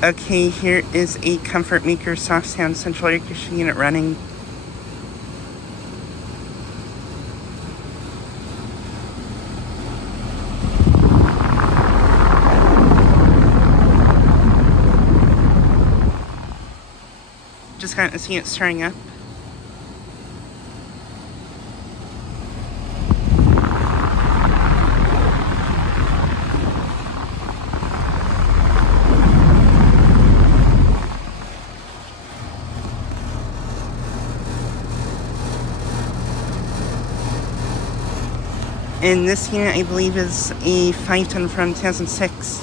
Okay, here is a Comfortmaker SoftSound central air conditioning unit running. Just got to see it starting up. And this unit, I believe, is a 5-ton from 2006.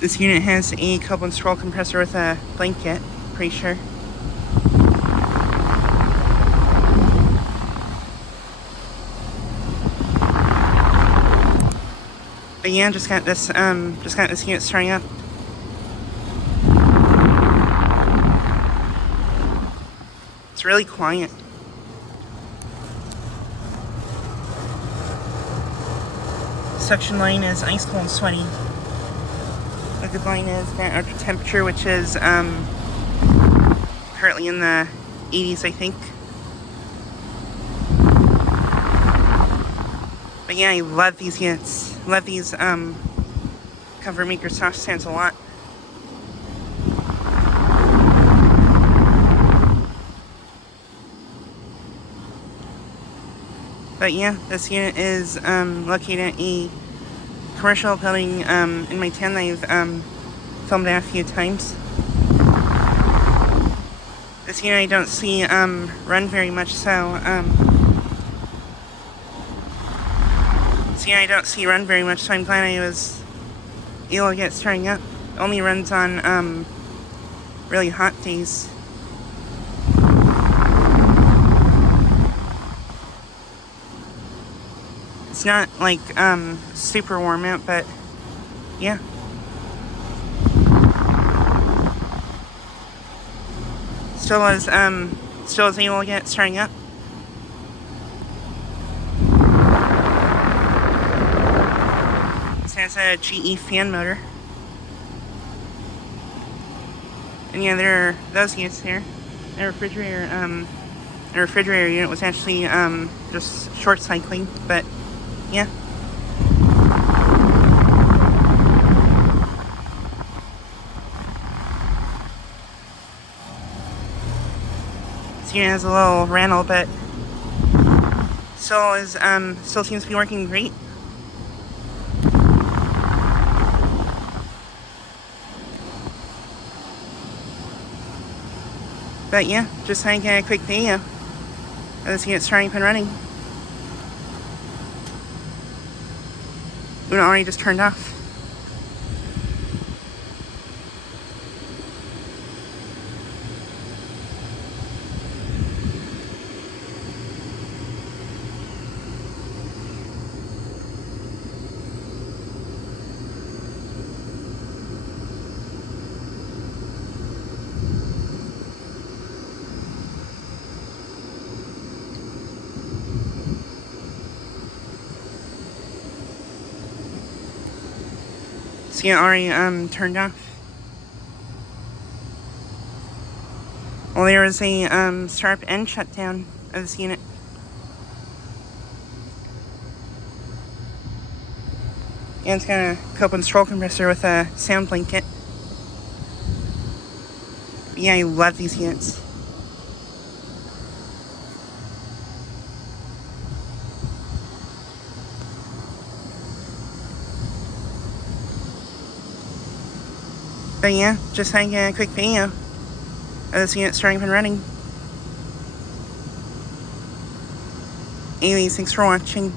This unit has a couple and scroll compressor with a blanket, pretty sure. But yeah, just got this unit starting up. It's really quiet. Suction line is ice cold and sweaty. Liquid line is at outer temperature, which is currently in the 80s, I think. But yeah, I love these units. Love these Comfortmaker SoftSounds a lot. But yeah, this unit is located at a commercial building in my town that I've filmed at a few times. This unit I don't see run very much, so I'm glad I was able to get starting up. It only runs on really hot days. It's not like super warm out, but yeah. Still was able to get starting up. This has a GE fan motor. And yeah, there are those units there. The refrigerator unit was actually just short cycling, but yeah. This unit has a little rattle, but still seems to be working great. But yeah, just trying to get a quick video of this unit starting up and running. It already just turned off. See, it already turned off. Well, there was a startup and shutdown of this unit. And it's got a cope and scroll compressor with a sound blanket. But yeah, I love these units. But yeah, just trying to get a quick video of this unit starting up and running. Anyways, thanks for watching.